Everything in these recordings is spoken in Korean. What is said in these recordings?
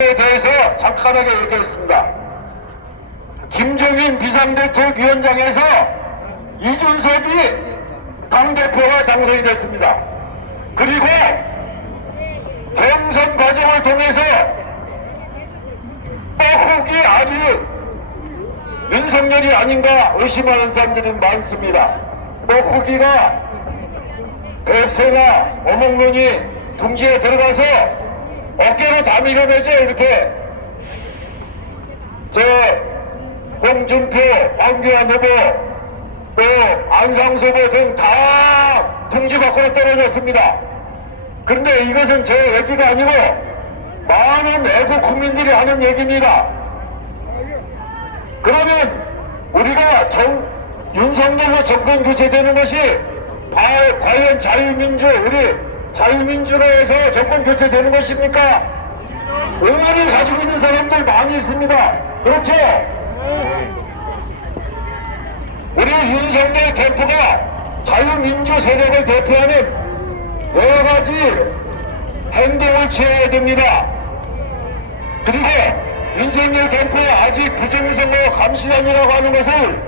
에 대해서 잠깐하게 얘기했습니다. 김종인 비상대책위원장에서 이준석이 당대표가 당선이 됐습니다. 그리고 경선 과정을 통해서 뻐국이 아주 윤석열이 아닌가 의심하는 사람들이 많습니다. 뻐국이가 백세나 어몽론이 둥지에 들어가서 어깨로 다 밀어내죠 이렇게 저 홍준표, 황교안 후보 또 안상수 후보 등 다 둥지 밖으로 떨어졌습니다. 그런데 이것은 제 얘기가 아니고 많은 애국 국민들이 하는 얘기입니다. 그러면 우리가 정, 윤석열로 정권 교체되는 것이 바- 과연 자유민주, 우리 자유민주로 해서 정권 교체되는 것입니까? 의원을 가지고 있는 사람들 많이 있습니다. 그렇죠? 우리 윤석열 캠프가 자유민주 세력을 대표하는 여러 가지 행동을 취해야 됩니다. 그리고 윤석열 캠프가 아직 부정선거 감시단이라고 하는 것을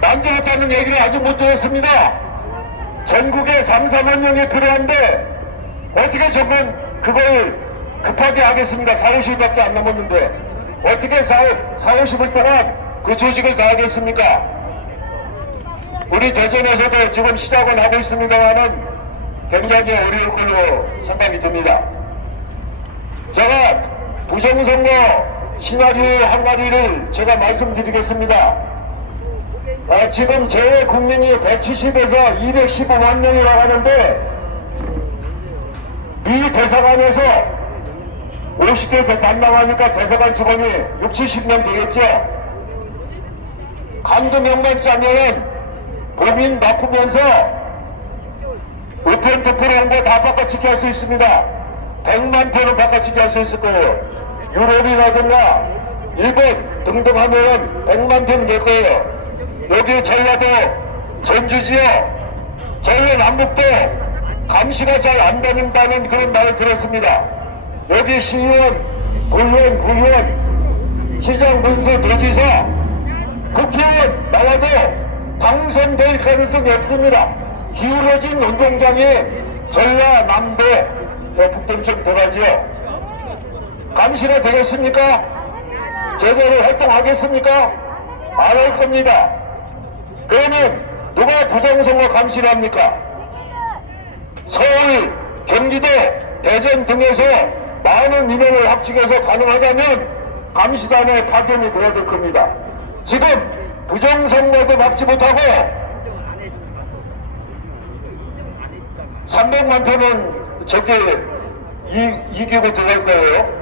만들었다는 얘기를 아직 못 들었습니다. 전국에 3, 4만 명이 필요한데 어떻게 저건 그걸 급하게 하겠습니다. 4, 50일밖에 안 남았는데 어떻게 4, 4 50일 동안 그 조직을 다 하겠습니까? 우리 대전에서도 지금 시작은 하고 있습니다만은 굉장히 어려울 걸로 생각이 듭니다. 제가 부정선거 시나리오 한 가지를 제가 말씀드리겠습니다. 아, 지금 제 국민이 170에서 215만 명이라고 하는데 미 대사관에서 50대 담당하니까 대사관 직원이 6, 70명 되겠죠? 명만 짜면은 범인 바꾸면서 우편 투표로 한거 다 바꿔치기 할 수 있습니다. 100만 표는 바꿔치기 할 수 있을 거예요. 유럽이라든가 일본 등등 하면은 100만 표는 될 거예요. 여기 전라도 전주 지역 전라 남북도 감시가 잘 안 되는다는 그런 말을 들었습니다. 여기 시의원, 군의원, 구의원, 시장, 군수, 도지사, 국회의원 나와도 당선될 가능성이 없습니다. 기울어진 운동장이 전라남도 북동쪽 들어가지요. 감시가 되겠습니까? 제대로 활동하겠습니까? 안 할 겁니다. 그러면 누가 부정선거 감시를 합니까? 서울, 경기도, 대전 등에서 많은 인원을 합치해서 가능하다면 감시단의 파견이 되어야 될 겁니다. 지금 부정선거도 막지 못하고 300만 표는 이, 이기고 들어갈 거예요.